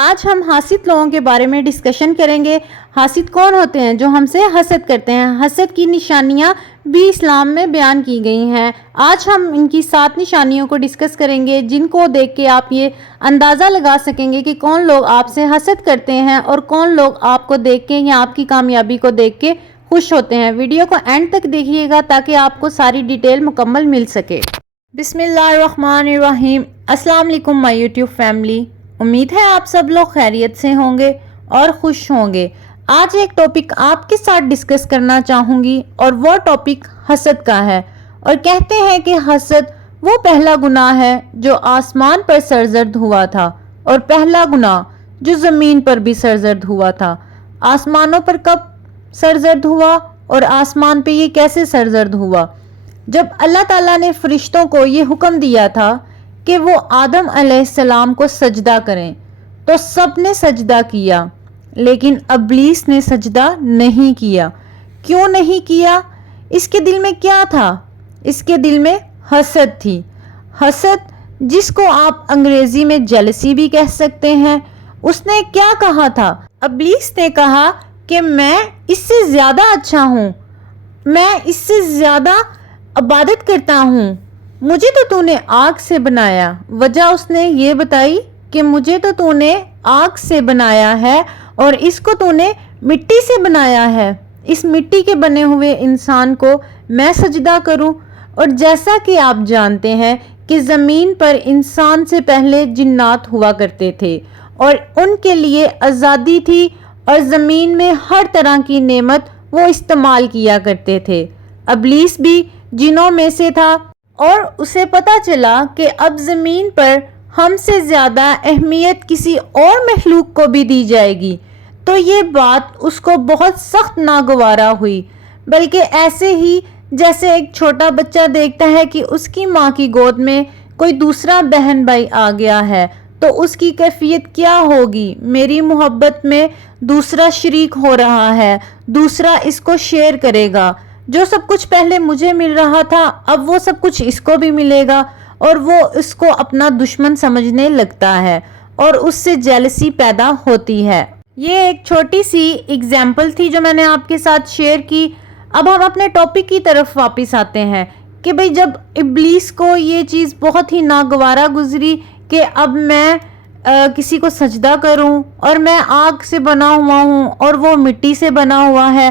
آج ہم حاسد لوگوں کے بارے میں ڈسکشن کریں گے۔ حاسد کون ہوتے ہیں؟ جو ہم سے حسد کرتے ہیں۔ حسد کی نشانیاں بھی اسلام میں بیان کی گئی ہیں۔ آج ہم ان کی 7 نشانیوں کو ڈسکس کریں گے، جن کو دیکھ کے آپ یہ اندازہ لگا سکیں گے کہ کون لوگ آپ سے حسد کرتے ہیں اور کون لوگ آپ کو دیکھ کے یا آپ کی کامیابی کو دیکھ کے خوش ہوتے ہیں۔ ویڈیو کو اینڈ تک دیکھیے گا تاکہ آپ کو ساری ڈیٹیل مکمل مل سکے۔ بسم اللہ الرحمن الرحیم۔ السلام علیکم مائی یوٹیوب فیملی۔ امید ہے آپ سب لوگ خیریت سے ہوں گے اور خوش ہوں گے۔ آج ایک ٹاپک آپ کے ساتھ ڈسکس کرنا چاہوں گی اور وہ ٹاپک حسد کا ہے، اور کہتے ہیں کہ حسد وہ پہلا گناہ ہے جو آسمان پر سرزد ہوا تھا اور پہلا گناہ جو زمین پر بھی سرزد ہوا تھا۔ آسمانوں پر کب سرزد ہوا اور آسمان پہ یہ کیسے سرزد ہوا؟ جب اللہ تعالیٰ نے فرشتوں کو یہ حکم دیا تھا کہ وہ آدم علیہ السلام کو سجدہ کریں تو سب نے سجدہ کیا، لیکن ابلیس نے سجدہ نہیں کیا۔ کیوں نہیں کیا؟ اس کے دل میں کیا تھا؟ اس کے دل میں حسد تھی۔ حسد، جس کو آپ انگریزی میں جیلسی بھی کہہ سکتے ہیں۔ اس نے کیا کہا تھا؟ ابلیس نے کہا کہ میں اس سے زیادہ اچھا ہوں، میں اس سے زیادہ عبادت کرتا ہوں، مجھے تو نے آگ سے بنایا۔ وجہ اس نے یہ بتائی کہ مجھے تو نے آگ سے بنایا ہے اور اس کو نے مٹی سے بنایا ہے، اس مٹی کے بنے ہوئے انسان کو میں سجدہ کروں۔ اور جیسا کہ آپ جانتے ہیں کہ زمین پر انسان سے پہلے جنات ہوا کرتے تھے اور ان کے لیے آزادی تھی اور زمین میں ہر طرح کی نعمت وہ استعمال کیا کرتے تھے۔ ابلیس بھی جنوں میں سے تھا اور اسے پتا چلا کہ اب زمین پر ہم سے زیادہ اہمیت کسی اور مخلوق کو بھی دی جائے گی، تو یہ بات اس کو بہت سخت ناگوارا ہوئی۔ بلکہ ایسے ہی جیسے ایک چھوٹا بچہ دیکھتا ہے کہ اس کی ماں کی گود میں کوئی دوسرا بہن بھائی آ گیا ہے تو اس کی کیفیت کیا ہوگی؟ میری محبت میں دوسرا شریک ہو رہا ہے، دوسرا اس کو شیئر کرے گا، جو سب کچھ پہلے مجھے مل رہا تھا اب وہ سب کچھ اس کو بھی ملے گا، اور وہ اس کو اپنا دشمن سمجھنے لگتا ہے اور اس سے جیلسی پیدا ہوتی ہے۔ یہ ایک چھوٹی سی ایگزامپل تھی جو میں نے آپ کے ساتھ شیئر کی۔ اب ہم اپنے ٹاپک کی طرف واپس آتے ہیں کہ بھئی جب ابلیس کو یہ چیز بہت ہی ناگوارا گزری کہ اب میں کسی کو سجدہ کروں اور میں آگ سے بنا ہوا ہوں اور وہ مٹی سے بنا ہوا ہے،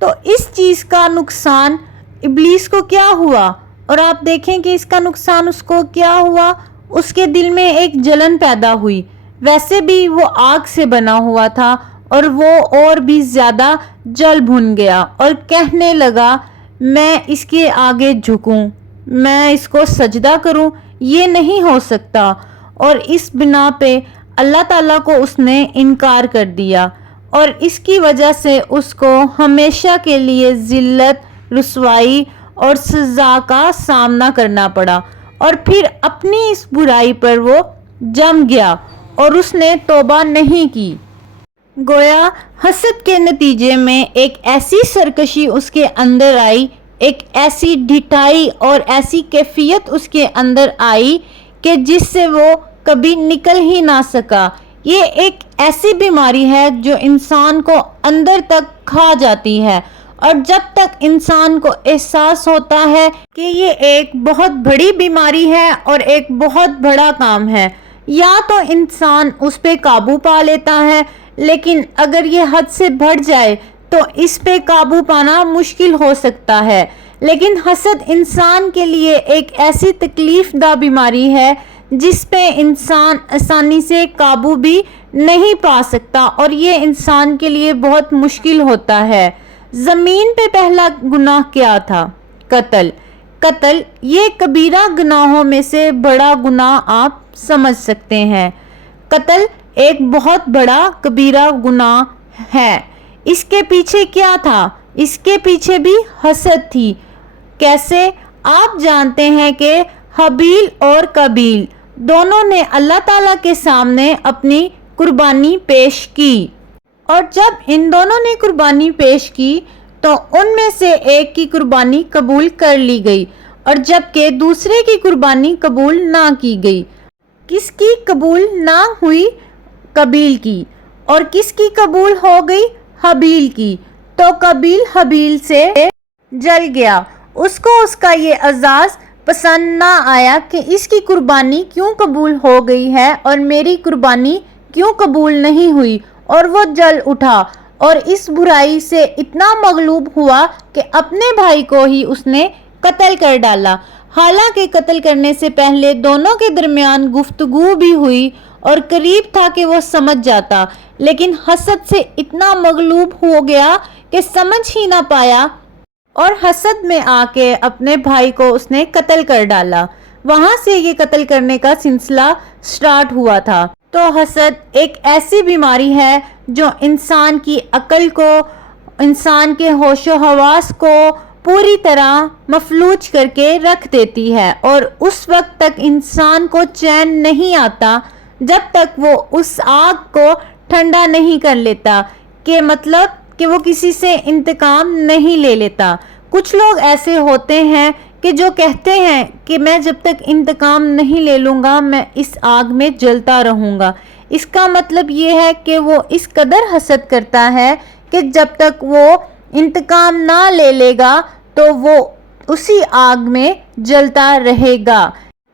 تو اس چیز کا نقصان ابلیس کو کیا ہوا؟ اور آپ دیکھیں کہ اس کا نقصان اس کو کیا ہوا۔ اس کے دل میں ایک جلن پیدا ہوئی۔ ویسے بھی وہ آگ سے بنا ہوا تھا اور وہ اور بھی زیادہ جل بھن گیا اور کہنے لگا میں اس کے آگے جھکوں، میں اس کو سجدہ کروں، یہ نہیں ہو سکتا۔ اور اس بنا پہ اللہ تعالیٰ کو اس نے انکار کر دیا اور اس کی وجہ سے اس کو ہمیشہ کے لیے ذلت، رسوائی اور سزا کا سامنا کرنا پڑا، اور پھر اپنی اس برائی پر وہ جم گیا اور اس نے توبہ نہیں کی۔ گویا حسد کے نتیجے میں ایک ایسی سرکشی اس کے اندر آئی، ایک ایسی ڈھٹائی اور ایسی کیفیت اس کے اندر آئی کہ جس سے وہ کبھی نکل ہی نہ سکا۔ یہ ایک ایسی بیماری ہے جو انسان کو اندر تک کھا جاتی ہے، اور جب تک انسان کو احساس ہوتا ہے کہ یہ ایک بہت بڑی بیماری ہے اور ایک بہت بڑا کام ہے، یا تو انسان اس پہ قابو پا لیتا ہے، لیکن اگر یہ حد سے بڑھ جائے تو اس پہ قابو پانا مشکل ہو سکتا ہے۔ لیکن حسد انسان کے لیے ایک ایسی تکلیف دہ بیماری ہے جس پہ انسان آسانی سے قابو بھی نہیں پا سکتا، اور یہ انسان کے لیے بہت مشکل ہوتا ہے۔ زمین پہ پہلا گناہ کیا تھا؟ قتل۔ قتل یہ کبیرہ گناہوں میں سے بڑا گناہ آپ سمجھ سکتے ہیں۔ قتل ایک بہت بڑا کبیرہ گناہ ہے۔ اس کے پیچھے کیا تھا؟ اس کے پیچھے بھی حسد تھی۔ کیسے؟ آپ جانتے ہیں کہ حابیل اور قابیل دونوں نے اللہ تعالیٰ کے سامنے اپنی قربانی پیش کی، اور جب ان دونوں نے قربانی پیش کی تو ان میں سے ایک کی قربانی قبول کر لی گئی اور جبکہ دوسرے کی قربانی قبول نہ کی گئی۔ کس کی قبول نہ ہوئی؟ قبیل کی، اور کس کی قبول ہو گئی؟ حابیل کی۔ تو قابیل حابیل سے جل گیا، اس کو اس کا یہ اعزاز پسند نہ آیا کہ اس کی قربانی کیوں قبول ہو گئی ہے اور میری قربانی کیوں قبول نہیں ہوئی، اور وہ جل اٹھا اور اس برائی سے اتنا مغلوب ہوا کہ اپنے بھائی کو ہی اس نے قتل کر ڈالا۔ حالانکہ قتل کرنے سے پہلے دونوں کے درمیان گفتگو بھی ہوئی اور قریب تھا کہ وہ سمجھ جاتا، لیکن حسد سے اتنا مغلوب ہو گیا کہ سمجھ ہی نہ پایا، اور حسد میں آ کے اپنے بھائی کو اس نے قتل کر ڈالا۔ وہاں سے یہ قتل کرنے کا سلسلہ سٹارٹ ہوا تھا۔ تو حسد ایک ایسی بیماری ہے جو انسان کی عقل کو، انسان کے ہوش و حواس کو پوری طرح مفلوج کر کے رکھ دیتی ہے، اور اس وقت تک انسان کو چین نہیں آتا جب تک وہ اس آگ کو ٹھنڈا نہیں کر لیتا، کہ مطلب کہ وہ کسی سے انتقام نہیں لے لیتا۔ کچھ لوگ ایسے ہوتے ہیں کہ جو کہتے ہیں کہ میں جب تک انتقام نہیں لے لوں گا میں اس آگ میں جلتا رہوں گا۔ اس کا مطلب یہ ہے کہ وہ اس قدر حسد کرتا ہے کہ جب تک وہ انتقام نہ لے لے گا تو وہ اسی آگ میں جلتا رہے گا۔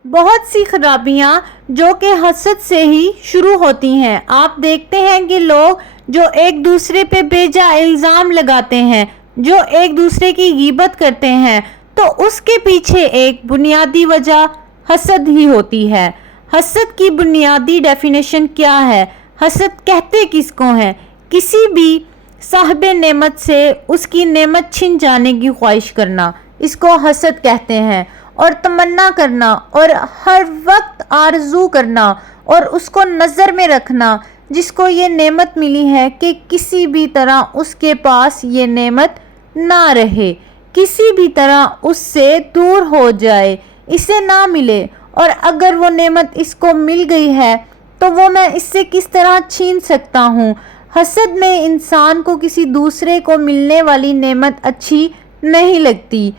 بہت سی خرابیاں جو کہ حسد سے ہی شروع ہوتی ہیں۔ آپ دیکھتے ہیں کہ لوگ جو ایک دوسرے پہ بے جا الزام لگاتے ہیں، جو ایک دوسرے کی غیبت کرتے ہیں، تو اس کے پیچھے ایک بنیادی وجہ حسد ہی ہوتی ہے۔ حسد کی بنیادی ڈیفینیشن کیا ہے؟ حسد کہتے کس کو ہیں؟ کسی بھی صاحب نعمت سے اس کی نعمت چھن جانے کی خواہش کرنا، اس کو حسد کہتے ہیں، اور تمنا کرنا اور ہر وقت آرزو کرنا اور اس کو نظر میں رکھنا جس کو یہ نعمت ملی ہے کہ کسی بھی طرح اس کے پاس یہ نعمت نہ رہے، کسی بھی طرح اس سے دور ہو جائے، اسے نہ ملے، اور اگر وہ نعمت اس کو مل گئی ہے تو وہ میں اس سے کس طرح چھین سکتا ہوں۔ حسد میں انسان کو کسی دوسرے کو ملنے والی نعمت اچھی نہیں لگتی،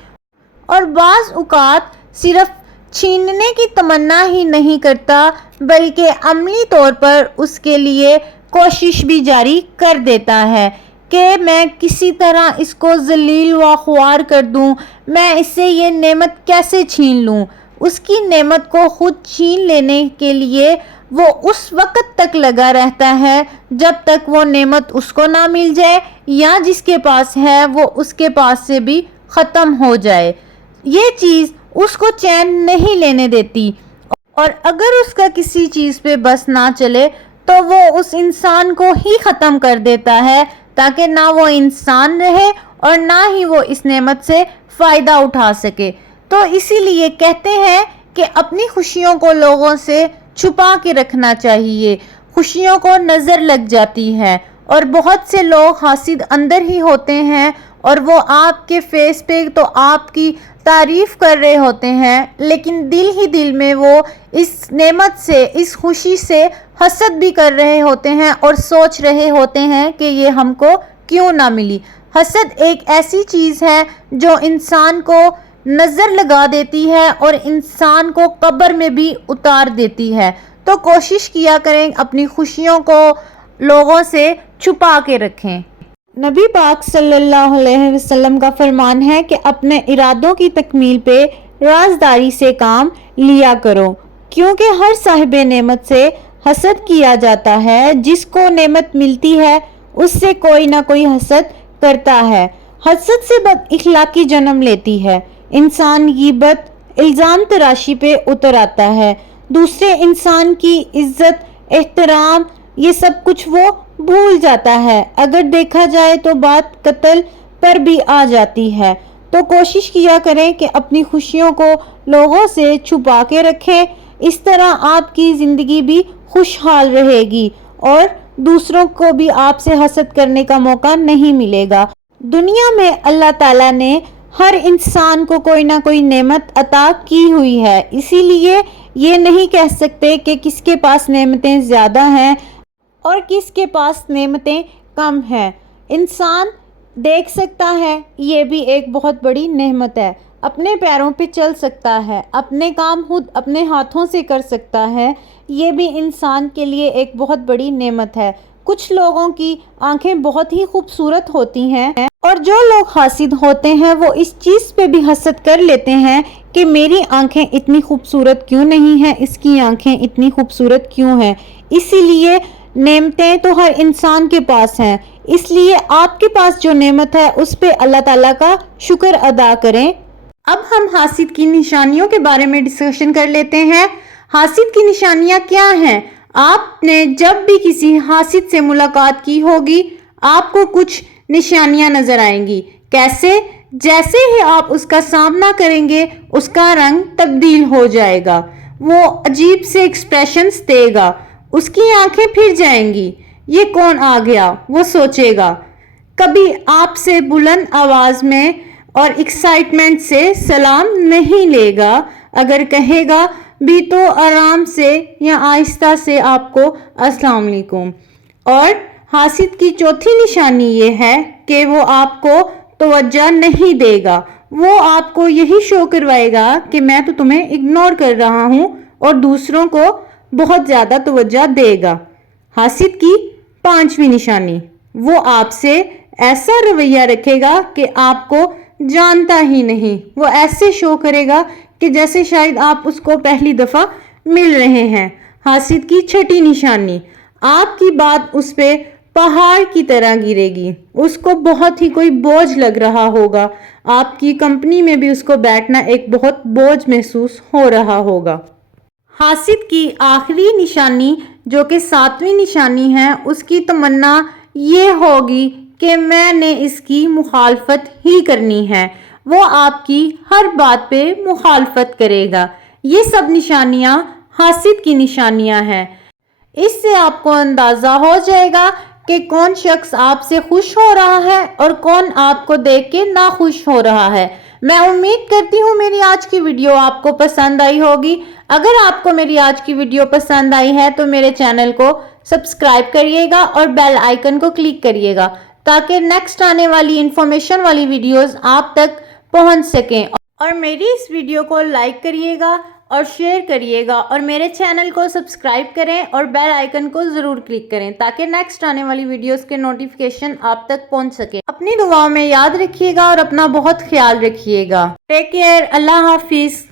اور بعض اوقات صرف چھیننے کی تمنا ہی نہیں کرتا بلکہ عملی طور پر اس کے لیے کوشش بھی جاری کر دیتا ہے کہ میں کسی طرح اس کو ذلیل و خوار کر دوں، میں اس سے یہ نعمت کیسے چھین لوں۔ اس کی نعمت کو خود چھین لینے کے لیے وہ اس وقت تک لگا رہتا ہے جب تک وہ نعمت اس کو نہ مل جائے یا جس کے پاس ہے وہ اس کے پاس سے بھی ختم ہو جائے۔ یہ چیز اس کو چین نہیں لینے دیتی، اور اگر اس کا کسی چیز پہ بس نہ چلے تو وہ اس انسان کو ہی ختم کر دیتا ہے تاکہ نہ وہ انسان رہے اور نہ ہی وہ اس نعمت سے فائدہ اٹھا سکے۔ تو اسی لیے کہتے ہیں کہ اپنی خوشیوں کو لوگوں سے چھپا کے رکھنا چاہیے، خوشیوں کو نظر لگ جاتی ہے، اور بہت سے لوگ حاسد اندر ہی ہوتے ہیں اور وہ آپ کے فیس پہ تو آپ کی تعریف کر رہے ہوتے ہیں لیکن دل ہی دل میں وہ اس نعمت سے، اس خوشی سے حسد بھی کر رہے ہوتے ہیں اور سوچ رہے ہوتے ہیں کہ یہ ہم کو کیوں نہ ملی۔ حسد ایک ایسی چیز ہے جو انسان کو نظر لگا دیتی ہے اور انسان کو قبر میں بھی اتار دیتی ہے۔ تو کوشش کیا کریں اپنی خوشیوں کو لوگوں سے چھپا کے رکھیں۔ نبی پاک صلی اللہ علیہ وسلم کا فرمان ہے کہ اپنے ارادوں کی تکمیل پہ رازداری سے کام لیا کرو، کیونکہ ہر صاحب نعمت سے حسد کیا جاتا ہے۔ جس کو نعمت ملتی ہے اس سے کوئی نہ کوئی حسد کرتا ہے۔ حسد سے بد اخلاقی جنم لیتی ہے، انسان غیبت، الزام تراشی پہ اتر آتا ہے، دوسرے انسان کی عزت، احترام، یہ سب کچھ وہ بھول جاتا ہے۔ اگر دیکھا جائے تو بات قتل پر بھی آ جاتی ہے۔ تو کوشش کیا کریں کہ اپنی خوشیوں کو لوگوں سے چھپا کے رکھیں، اس طرح آپ کی زندگی بھی خوشحال رہے گی اور دوسروں کو بھی آپ سے حسد کرنے کا موقع نہیں ملے گا۔ دنیا میں اللہ تعالیٰ نے ہر انسان کو کوئی نہ کوئی نعمت عطا کی ہوئی ہے، اسی لیے یہ نہیں کہہ سکتے کہ کس کے پاس نعمتیں زیادہ ہیں اور کس کے پاس نعمتیں کم ہیں۔ انسان دیکھ سکتا ہے، یہ بھی ایک بہت بڑی نعمت ہے۔ اپنے پیروں پہ چل سکتا ہے، اپنے کام خود اپنے ہاتھوں سے کر سکتا ہے، یہ بھی انسان کے لیے ایک بہت بڑی نعمت ہے۔ کچھ لوگوں کی آنکھیں بہت ہی خوبصورت ہوتی ہیں اور جو لوگ حاسد ہوتے ہیں وہ اس چیز پہ بھی حسد کر لیتے ہیں کہ میری آنکھیں اتنی خوبصورت کیوں نہیں ہیں، اس کی آنکھیں اتنی خوبصورت کیوں ہیں۔ اسی لیے نعمتیں تو ہر انسان کے پاس ہیں، اس لیے آپ کے پاس جو نعمت ہے اس پہ اللہ تعالیٰ کا شکر ادا کریں۔ اب ہم حاسد کی نشانیوں کے بارے میں ڈسکشن کر لیتے ہیں۔ حاسد کی نشانیاں کیا ہیں؟ آپ نے جب بھی کسی حاسد سے ملاقات کی ہوگی آپ کو کچھ نشانیاں نظر آئیں گی۔ کیسے؟ جیسے ہی آپ اس کا سامنا کریں گے اس کا رنگ تبدیل ہو جائے گا، وہ عجیب سے ایکسپریشنز دے گا، اس کی آنکھیں پھر جائیں گی، یہ کون آ گیا وہ سوچے گا۔ کبھی آپ سے بلند آواز میں اور ایکسائٹمنٹ سے سلام نہیں لے گا، اگر کہے گا بھی تو آرام سے یا آہستہ سے آپ کو السلام علیکم۔ اور حاسد کی چوتھی نشانی یہ ہے کہ وہ آپ کو توجہ نہیں دے گا، وہ آپ کو یہی شو کروائے گا کہ میں تو تمہیں اگنور کر رہا ہوں اور دوسروں کو بہت زیادہ توجہ دے گا۔ حاسد کی پانچویں نشانی، وہ آپ سے ایسا رویہ رکھے گا کہ آپ کو جانتا ہی نہیں، وہ ایسے شو کرے گا کہ جیسے شاید آپ اس کو پہلی دفعہ مل رہے ہیں۔ حاسد کی چھٹی نشانی، آپ کی بات اس پہ پہاڑ کی طرح گرے گی، اس کو بہت ہی کوئی بوجھ لگ رہا ہوگا، آپ کی کمپنی میں بھی اس کو بیٹھنا ایک بہت بوجھ محسوس ہو رہا ہوگا۔ حاسد کی آخری نشانی جو کہ ساتویں نشانی ہے، اس کی تمنا یہ ہوگی کہ میں نے اس کی مخالفت ہی کرنی ہے، وہ آپ کی ہر بات پہ مخالفت کرے گا۔ یہ سب نشانیاں حاسد کی نشانیاں ہیں۔ اس سے آپ کو اندازہ ہو جائے گا کہ کون شخص آپ سے خوش ہو رہا ہے اور کون آپ کو دیکھ کے ناخوش ہو رہا ہے۔ میں امید کرتی ہوں میری آج کی ویڈیو آپ کو پسند آئی ہوگی۔ اگر آپ کو میری آج کی ویڈیو پسند آئی ہے تو میرے چینل کو سبسکرائب کریے گا اور بیل آئیکن کو کلک کریے گا تاکہ نیکسٹ آنے والی انفارمیشن والی ویڈیوز آپ تک پہنچ سکیں، اور میری اس ویڈیو کو لائک کریے گا اور شیئر کریے گا اور میرے چینل کو سبسکرائب کریں اور بیل آئیکن کو ضرور کلک کریں تاکہ نیکسٹ آنے والی ویڈیوز کے نوٹیفیکیشن آپ تک پہنچ سکے۔ اپنی دعاؤں میں یاد رکھیے گا اور اپنا بہت خیال رکھیے گا۔ ٹیک کیئر، اللہ حافظ۔